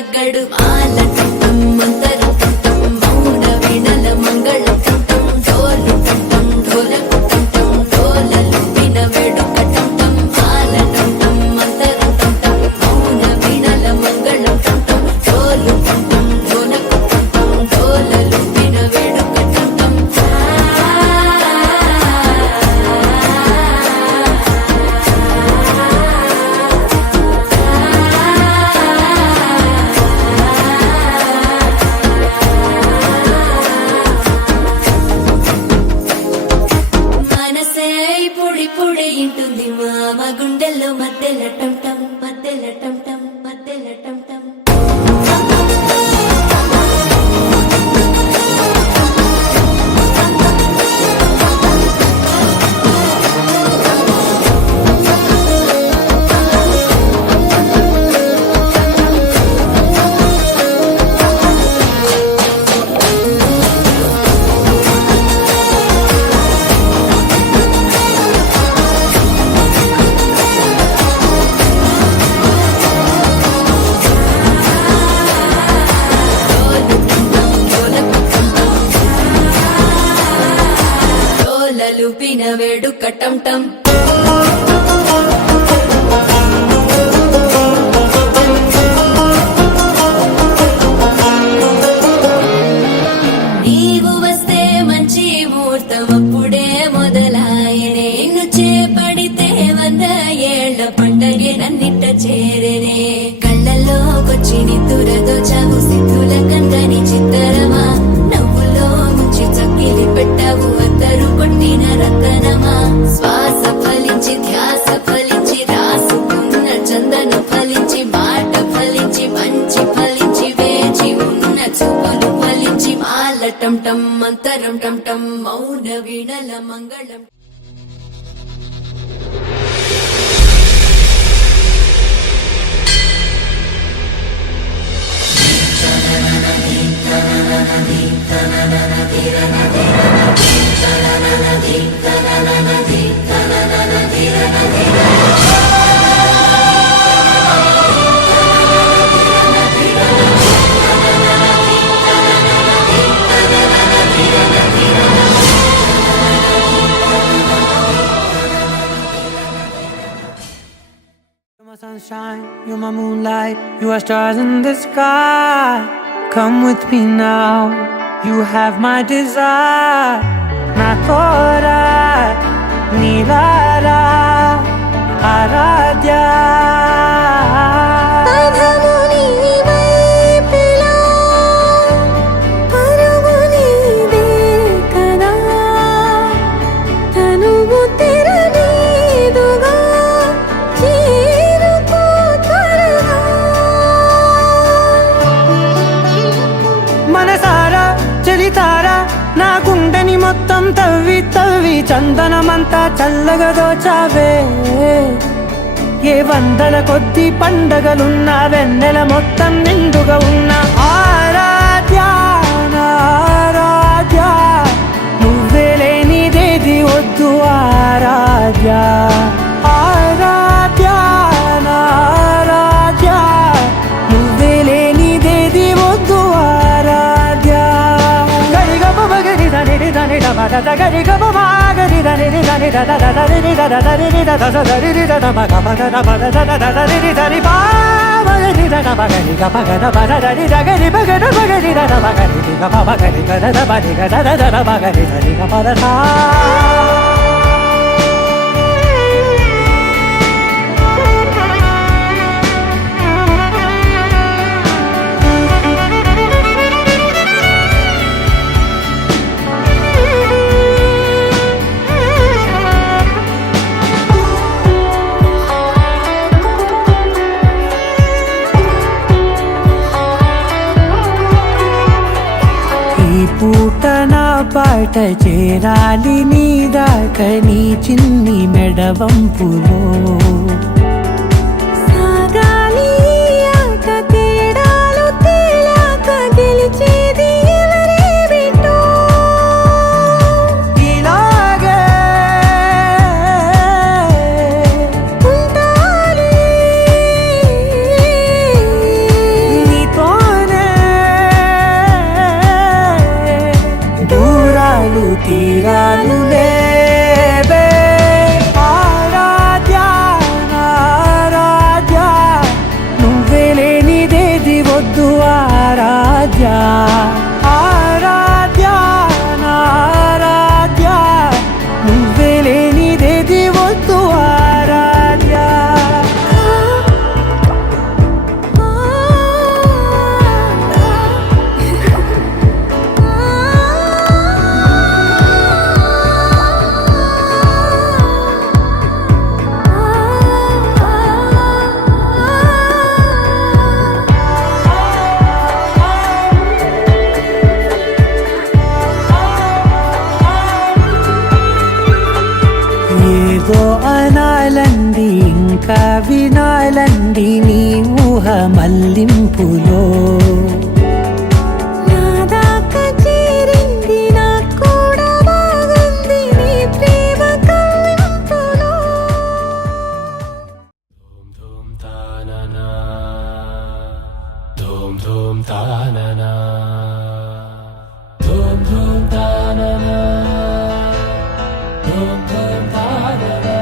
తగ్గడు మాల టం మంతర టం మౌన వినల మంగళ టం డోలు టం ఢోలకు టం డోలలు విన వేడుక టం మాల టం మంతర టం మౌన వినల మంగళ టం డోలు టం ఢోలకు టం డోలలు విన వేడుక టం మనసే పొడి పొడి ఇంటుంది మామ గుండెల్లో మధ్యల టం టం మధ్యల టం టం మధ్యల టం టం లూపిన వేడుక టం టం నీవు వస్తే మంచి ముహూర్తం అప్పుడే మొదలాయనే నిన్ను చేపడితే 100 ఏళ్ల పండగే నన్నిట్ట చేరనే కళ్ళల్లోకొచ్చి నిద్దురదోచావు సిద్ధుల కందని చిత్తరమా నవ్వులో ముంచి చక్కిలి పెట్టావు అద్దరు కొట్టిన రతనమా శ్వాస ఫలించి ధ్యాస ఫలించి రాసుకున్న చందన ఫలించి మాట ఫలించి మంచి ఫలించి వేచి ఉన్న చూపులు ఫలించి మాల టం టం మంతరం టం టం మౌన వీణల మంగళం You're my sunshine, you're my moonlight, you are stars in the sky. Come with me now, you have my desire. Na tora, nilara, aradhya. నా గుండెని మొత్తం తవ్వి తవ్వి చందనమంతా చల్లగా దోచావే ఏ వందల కొద్ది పండగలున్నా వెన్నెల మొత్తం నిండుగా ఉన్న ఆరాధ్య ఆరాధ్య నువ్వే లేనిదేది వద్దు ఆరాధ్య ఆరాధ్య ఆరాధ్య నువ్వే లేనిదేది వద్దు ఆరాధ్య గరి గమ గరి దని దని దని దని పూట నా పాట చేరాలి నీ దాకా నీ చిన్ని మెడవంపులో సాగాలి ఆట తేడాలు తేలాక గెలిచేది ఎవరే బిడ్డో ఇలాగే ఉండాలి నీతో తీరాలు లేవే ఆరాధ్య నా ఆరాధ్య నువ్వే లేనిదేది వద్దు ఆరాధ్య ఆరాధ్య నా ఆరాధ్య నువ్వే లేనిదేది వద్దు ఆరాధ్య ఏదో అనాలండి ఇంకా వినాలండి నీ ఊహ మల్లింపులో నా దాకా చేరింది నాకు కూడా బాగుంది నీ ప్రేమ కవ్వింపులో Dum dum ta na na, dum dum ta na na, dum dum ta na na.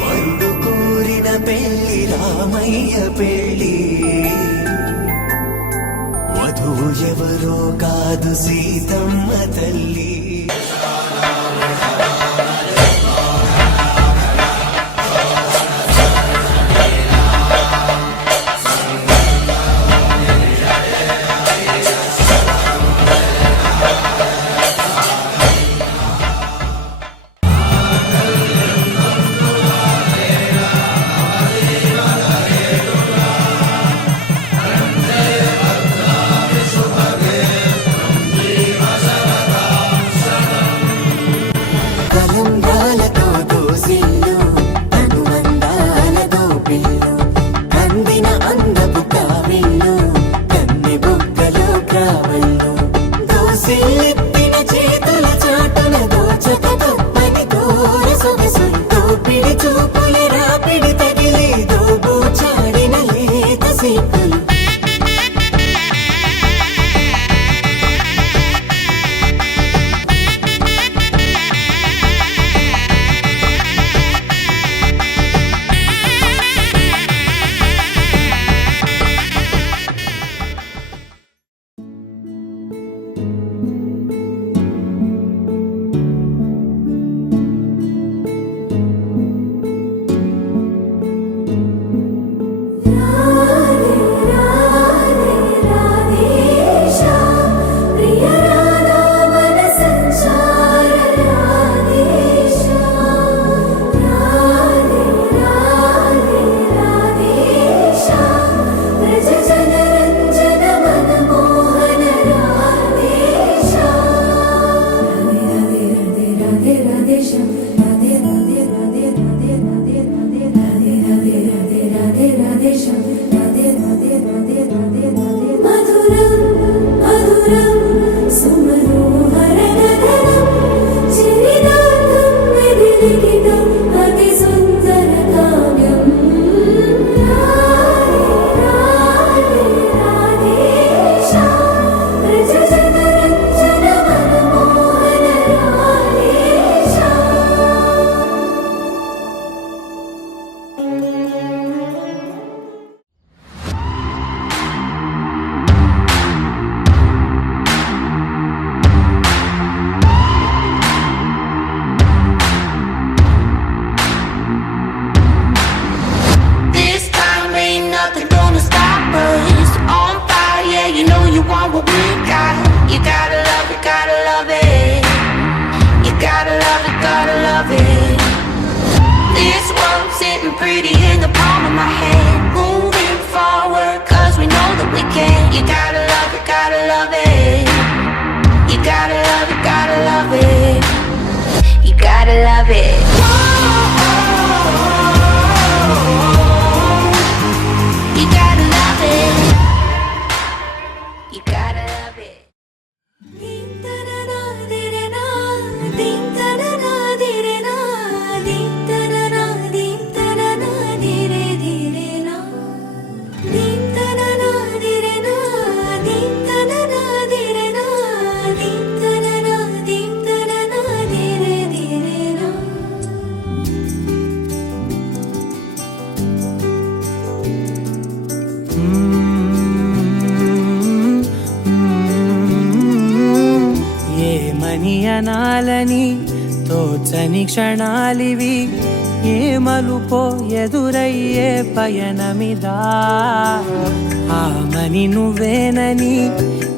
వరుడు కోరిన పెళ్లి రామయ్య పెళ్లి వధువు ఎవరో కాదు సీతమ్మ తల్లి కలంబ్రాలతో దోసిల్లు అనువందాలతో పిల్లు కందిన అందపు కావిల్లు కన్నె బుగ్గలో క్రావల్లు దోసిల్లెత్తిన చేతుల చాటున దోచక తప్పని దూర సొగసుంటూ పిడి చూపుల రాపిడి తగిలి దోబూచాడిన లేత సీపులు pretty in the palm of my hand, moving forward. ఊసని క్షణాలివి ఏ మలుపో ఎదురయ్యే పయనమిదా ఆమని నువ్వేనని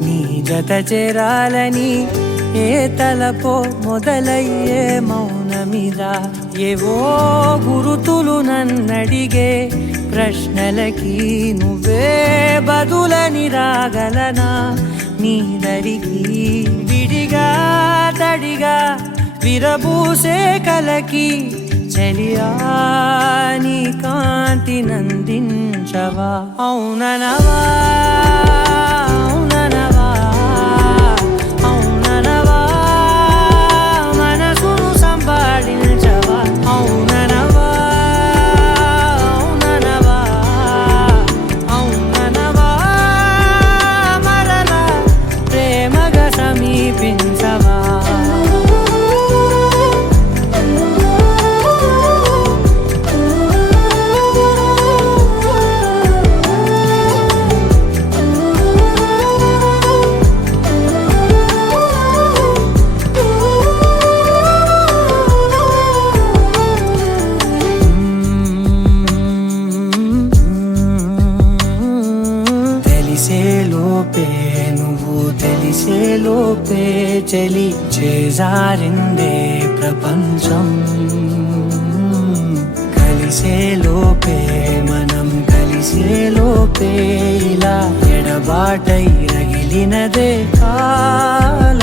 నీ జత చేరాలని ఏ తలపో మొదలయ్యే మౌనమిదా ఏవో గురుతులు నన్నడిగే ప్రశ్నలకి నువ్వే బదులని రాగలనా నీ దరికి విడిగా తడిగా విరబూసే కలకి చలియా నీ కాంతి నందించవా అవుననవా అవుననవా అవుననవా మనసును సంపాదించవా అవుననవా అవుననవా అవుననవా మరలా ప్రేమగా సమీపించవా తెలిసేలోపే నువ్వు తెలిసేలోపే చలి చేజారిందే ప్రపంచం కలిసేలోపే మనం కలిసేలోపే ఇలా ఎడబాటై రగిలినదే కాలం